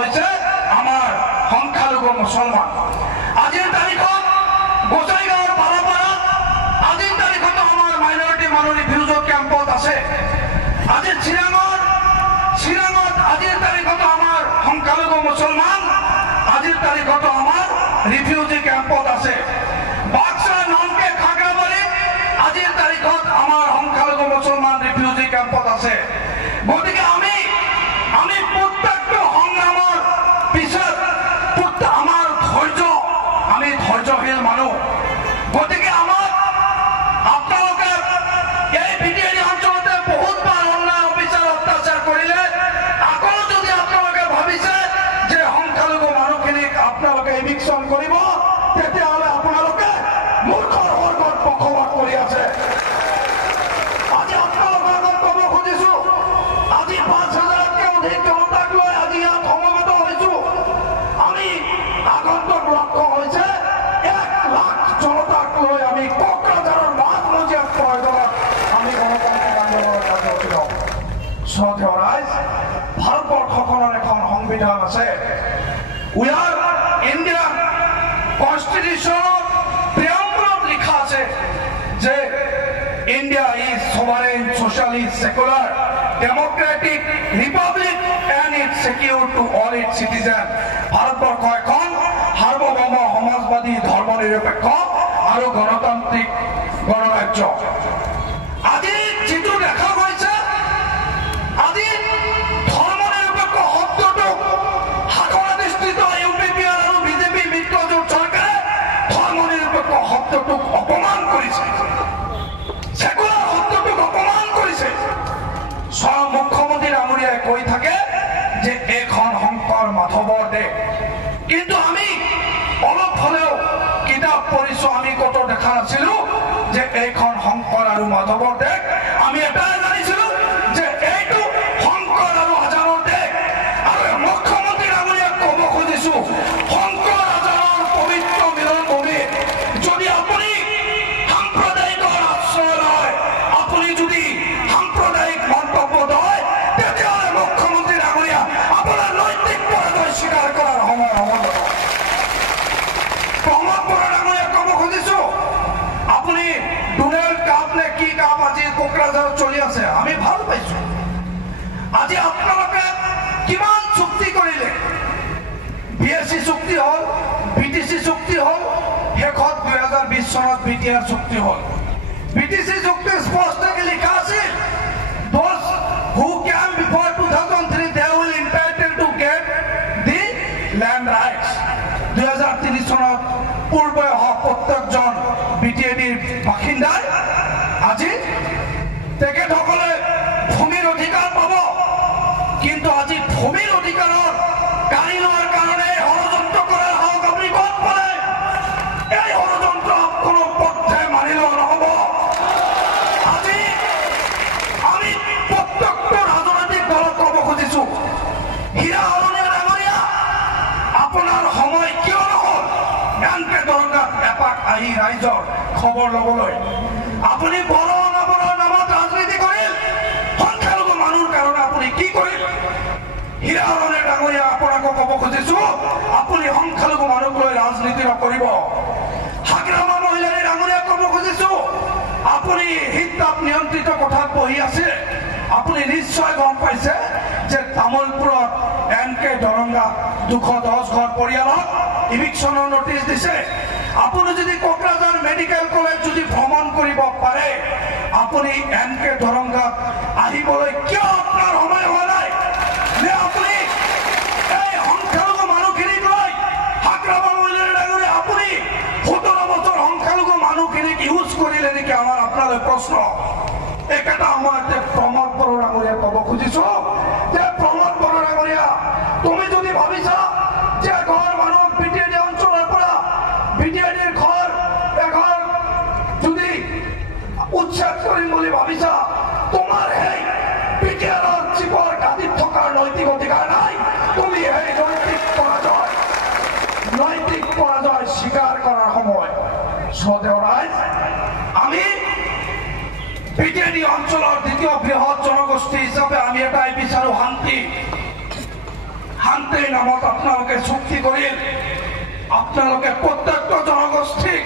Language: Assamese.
হৈছে আমাৰ সংখ্যালঘু মুছলমান। আজিৰ তাৰিখত গোসাইগাঁৱৰ পাৰাপাৰাত আজিৰ তাৰিখতো আমাৰ মাইনৰিটি মানুহ ৰিফিউজি কেম্পত আছে। আজি চিৰাঙত আজিৰ তাৰিখতো আমাৰ সংখ্যালঘু মুছলমান আজিৰ তাৰিখতো আমাৰ ৰিফিউজি কেম্পত আছে। বাক্সা নলকে খাগৰাবাৰী আজিৰ তাৰিখত আমাৰ সংখ্যালঘু মুছলমান ৰিফিউজি কেম্পত আছে। গতিকে আমি প্ৰত্যেকটো সংগ্ৰামৰ পিছত আমাৰ আমি ধৈৰ্যশীল মানুহ। গতিকে আপোনালোকে এই বিটিআইডি অঞ্চলতে বহুতবাৰ অন্যায় অবিচাৰ অত্যাচাৰ কৰিলে। আকৌ যদি আপোনালোকে ভাবিছে যে সংখ্যালঘু মানুহখিনিক আপোনালোকে ইভিকশ্যন কৰিব, তেতিয়াহ'লে আপোনালোকে মূৰ্খৰ সৰ্গত বসবাস কৰি আছে। আজি আপোনালোকৰ আগত ক'ব খুজিছো, আজি ৫,০০০তকৈ অধিক জনতাক লৈ আজি ইয়াত সমবেত হৈছো। আমি আগন্তুক লক্ষ্য হৈছে ১,০০,০০০ জনতাক লৈ আমি কোকৰাঝাৰৰ মাজমজিয়াত প্ৰয়োজনত আমি গণতান্ত্ৰিক আন্দোলনৰ কাৰ্যসূচী লওঁ। শ্ৰদ্ধেয় ৰাইজ, ভাৰতবৰ্ষখনৰ এখন সংবিধান আছে। উয়াৰ ইণ্ডিয়ান কনষ্টিটিউশ্যনত প্ৰিয়ম্বলত লিখা আছে যে India is sovereign, socialist, secular, democratic republic and it's secure to all its citizens. Bharatvarsha এখন সাৰ্বভৌম সমাজবাদী ধৰ্মনিৰপেক্ষ আৰু গণতান্ত্ৰিক গণৰাজ্য। আজি যিটো দেখা গৈছে, আজি ধৰ্মনিৰপেক্ষ শব্দটোক শাসনাধিষ্ঠিত ইউপিপিএল আৰু বিজেপি মিত্ৰজোঁট চৰকাৰে ধৰ্মনিৰপেক্ষ শব্দটোক অপমান কৰিছে, সেকুলাৰ শব্দটোক অপমান কৰিছে। স্বয়ং মুখ্যমন্ত্ৰী ডাঙৰীয়াই কৈ থাকে যে এইখন শংকৰ মাধৱৰ দেশ। কিন্তু আমি অলপ হলেও কিতাপ পঢ়িছো, আমি কত দেখা নাছিলো যে এইখন শংকৰ আৰু মাধৱৰ দেশ। আমি এটাই জানিছিলো যে এইটো শংকৰ আৰু আজানৰ দেশ। আৰু মুখ্যমন্ত্ৰী ডাঙৰীয়াক ক'ব খুজিছো, শংকৰ আজানৰ পবিত্ৰ মিলন ভূমি যদি আপুনি সাম্প্ৰদায়িকৰ আশ্ৰয় লয়, আপুনি যদি সাম্প্ৰদায়িক মন্তব্য লয়, তেতিয়াহ'লে মুখ্যমন্ত্ৰী ডাঙৰীয়া আপোনাৰ নৈতিক পৰাজয় স্বীকাৰ কৰাৰ সময় হ'ব। প্ৰমোদ বৰা ডাঙৰীয়াক ক'ব খুজিছো, আপুনি ডোনেল্ড কাপ নে কি কাপ আজি কোকৰাঝাৰত চলি আছে, আমি ভাল পাইছো। আজি আপোনালোকে কিমান চুক্তি কৰিলে, BSc চুক্তি হ'ল, BTC চুক্তি হ'ল, শেষত 2020 চনত BTR চুক্তি হ'ল। BTC চুক্তি স্পষ্টকৈ লিখা আছিল, those who came before 2003 they will entitled to get the land rights। 2003 চনত পূৰ্বে অহা প্ৰত্যেকজন বিটিআইডিৰ বাসিন্দাই আজি তেখেতসকলে ভূমিৰ অধিকাৰ পাব। কিন্তু আজি ভূমিৰ অধিকাৰৰ কাঢ়ি লোৱাৰ কাৰণে ষড়যন্ত্ৰ কৰাৰ সাহস আপুনি ক'ত পালে? এই ষড়যন্ত্ৰ কোনো পথে মানি লোৱা নহ'ব। আজি আমি প্ৰত্যেকটো ৰাজনৈতিক দলক ক'ব খুজিছো, হীৰা হৰণীয়া ডাঙৰীয়া, আপোনাৰ সময় কিয় নহ'ল এনকে দৰংগাত এপাক আহি ৰাইজৰ খবৰ ল'বলৈ? আপুনি বড়ো অনাবৰৰ নামত ৰাজনীতি কৰিল, সংখ্যালঘু মানুহৰ কাৰণে আপুনি কি কৰিল? হীৰা হৰণীয়া ডাঙৰীয়া, আপোনাকো ক'ব খুজিছো, আপুনি সংখ্যালঘু মানুহক লৈ ৰাজনীতি নকৰিব। হাগ্ৰামা মহিলাৰী ডাঙৰীয়াক ক'ব খুজিছো, আপুনি শীত-তাপ নিয়ন্ত্ৰিত কোঠাত বহি আছে, আপুনি নিশ্চয় গম পাইছে যে তামোলপুৰত এনকে দৰংগা 210 ঘৰ পৰিয়ালক ইভিকশ্যনৰ নটিচ দিছে। আপুনি যদি কোকৰাঝাৰ মেডিকেল কলেজ যদি ভ্ৰমণ কৰিব পাৰে, আপুনি এনকে দৰংগাত আহিবলৈ কিয় আপোনাৰ সময় হোৱা নাই? নে আপুনি এই সংখ্যালঘু মানুহখিনিক লৈ হাগ্ৰামা মহিলাৰী ডাঙৰীয়া, আপুনি 17 বছৰ সংখ্যালঘু মানুহখিনিক ইউজ কৰিলে নেকি? আমাৰ আপোনালৈ প্ৰশ্ন। একেটা সময়তে প্ৰমোদ বড়ো ডাঙৰীয়াক ক'ব খুজিছো যে প্ৰমোদ বড়ো ডাঙৰীয়া, তুমি যদি ভাবিছা যে ঘৰ মানুহ বিটিআইডি অঞ্চলৰ পৰা বিটিআইডিৰ ঘৰ এঘৰ যদি উচ্ছেদ কৰিম বুলি ভাবিছা, তোমাৰ সেই বিটিআৰৰ চিপৰ গাদীত থকাৰ নৈতিক অধিকাৰ নাই। তুমি সেই নৈতিক পৰাজয় স্বীকাৰ কৰাৰ সময়। শ্ৰদ্ধেয় ৰাইজ, আমি বিটিআইডি অঞ্চলৰ দ্বিতীয় বৃহৎ জনগোষ্ঠী হিচাপে আমি এটাই বিচাৰো, শান্তি। শান্তিৰ নামত আপোনালোকে চুক্তি কৰি আপোনালোকে প্ৰত্যেকটা জনগোষ্ঠীক